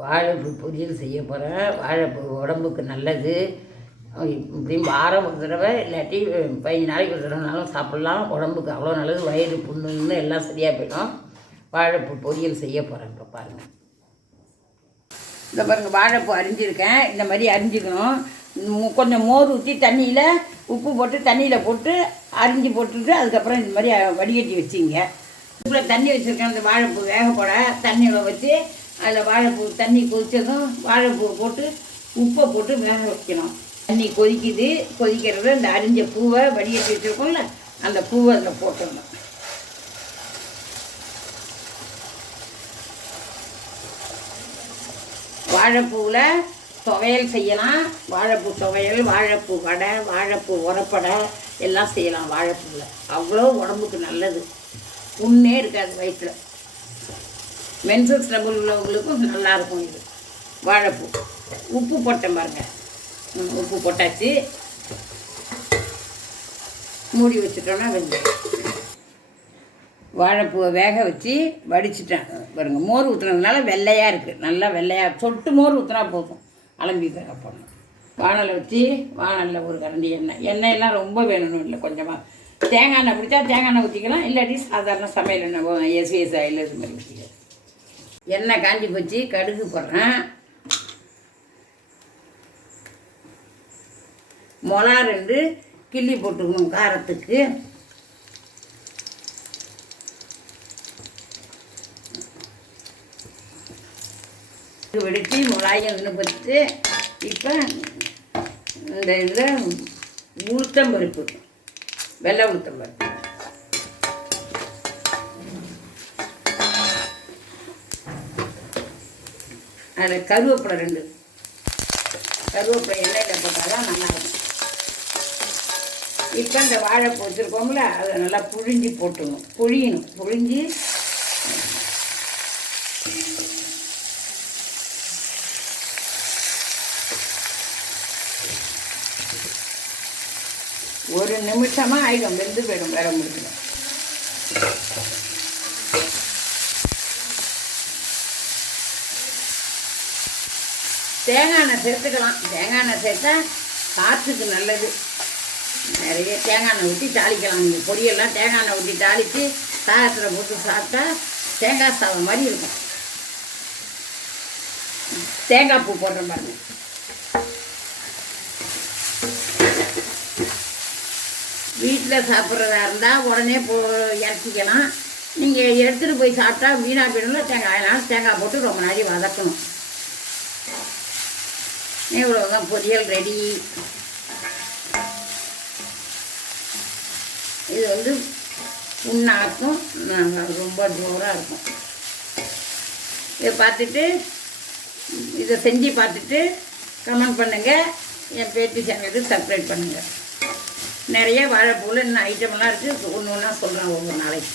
வாழைப்பூ பொரியல் செய்ய போகிறேன் வாழைப்பூ உடம்புக்கு நல்லது. இப்படி வாரம் ஒரு தடவை இல்லாட்டி பதினஞ்சு நாளைக்கு ஒரு தடவைனாலும் சாப்பிட்லாம். உடம்புக்கு அவ்வளோ நல்லது. வயிறு புண்ணுன்னு எல்லாம் சரியாக போயிடும். வாழைப்பூ பொரியல் செய்ய போகிறேன் இப்போ பாருங்கள் இந்த பாருங்கள் வாழைப்பூ அரிஞ்சிருக்கேன். இந்த மாதிரி அரிஞ்சிக்கணும். கொஞ்சம் மோர் ஊற்றி தண்ணியில் உப்பு போட்டு தண்ணியில் போட்டு அரிஞ்சு போட்டுட்டு அதுக்கப்புறம் இந்த மாதிரி வடிகட்டி வச்சிங்க. இப்போ தண்ணி வச்சுருக்கேன் அந்த வாழைப்பூ வேக போட. தண்ணியில் வச்சு அதில் வாழைப்பூ தண்ணி கொதிச்சதும் வாழைப்பூ போட்டு உப்பை போட்டு வேக வைக்கணும். தண்ணி கொதிக்குது. கொதிக்கிறது இந்த அரிஞ்ச பூவை வடிகட்டி வச்சுருக்கோம்ல அந்த பூவை அதில் போட்டுடணும். வாழைப்பூவில் துவையல் செய்யலாம். வாழைப்பூ துவையல் வாழைப்பூ வடை வாழைப்பூ உரப்படை எல்லாம் செய்யலாம் வாழைப்பூவில். அவ்வளோ உடம்புக்கு நல்லது. புண்ணே இருக்காது வயிற்றில் மென்சஸ் ட்ரபுள் உள்ளவங்களுக்கும் நல்லாயிருக்கும் இது. வாழைப்பூ. உப்பு போட்டேன் பாருங்க. உப்பு போட்டாச்சு. மூடி வச்சுட்டோன்னா வெந்துடும் வாழைப்பூவை வேக வச்சு வடிச்சிட்டேன். பாருங்க மோர் ஊற்றுனதுனால வெள்ளையாக இருக்குது நல்லா வெள்ளையாக சொட்டு மோர் ஊற்றினா போதும். அலம்பி வேக போடணும் வானலை வச்சு வானலில் ஒரு கரண்டி எண்ணெய். எண்ணெயெல்லாம் ரொம்ப வேணும்னு இல்லை கொஞ்சமாக தேங்காய் எண்ணெய் பிடிச்சா தேங்காய் எண்ணெய் ஊற்றிக்கலாம் இல்லாட்டி சாதாரண சமையல் எண்ணெய் எஸ்விஎஸ் ஆயில் இது மாதிரி ஊற்றிக்கலாம் எண்ணெய் காஞ்சி போச்சு கடுகு போடுறேன். மொளா ரெண்டு கிள்ளி போட்டுக்கணும் காரத்துக்கு. வெடித்து மிளாயை இன்னும் பறித்து இப்போ இந்த இதில் உளுத்தம் பருப்பு வெள்ளை உளுத்தம் பருப்பு. அதில் கருவேப்பிலை ரெண்டு. கருவேப்பிலை எண்ணெயில் போட்டால் தான் நல்லாயிருக்கும். இப்போ இந்த வாழைப்பூ வச்சுருக்கோம்ல அதை நல்லா புழிஞ்சு போட்டுணும் புழியணும். புழிஞ்சு ஒரு நிமிஷமாக ஆயிடும் வெந்து போயிடும் வேற முடியும் தேங்காய் எண்ணெய் சேர்த்துக்கலாம். தேங்காய் எண்ணெய் சேர்த்தா காற்றுக்கு நல்லது. நிறைய தேங்காய் எண்ணெய் ஊற்றி தாளிக்கலாம். நீங்கள் பொரியெல்லாம் தேங்காய் எண்ணெய் ஊற்றி தாளித்து சாதத்தில் போட்டு சாப்பிட்டா தேங்காய் சாதம் மாதிரி இருக்கும். தேங்காய் பூ போடுற பாருங்க வீட்டில் சாப்பிட்றதா இருந்தால் உடனே போ இறச்சிக்கலாம் நீங்கள் எடுத்துகிட்டு போய் சாப்பிட்டா வீணாக போயிடணும் தேங்காய் அதனால் தேங்காய் போட்டு ரொம்ப நாளைக்கு வதக்கணும். இவ்வளோதான் பொரியல் ரெடி இது வந்து புண்ணாக்கும். நாங்கள் ரொம்ப ஜோராக இருக்கும். இதை பார்த்துட்டு இதை செஞ்சு பார்த்துட்டு கமெண்ட் பண்ணுங்கள் என் பேட்டி சேனலுக்கு சப்ஸ்கிரைப் பண்ணுங்கள் நிறைய வாழைப்பூவில் இன்னும் ஐட்டமெல்லாம் இருக்குது ஒன்று ஒன்றா சொல்கிறேன் ஒவ்வொரு நாளைக்கு.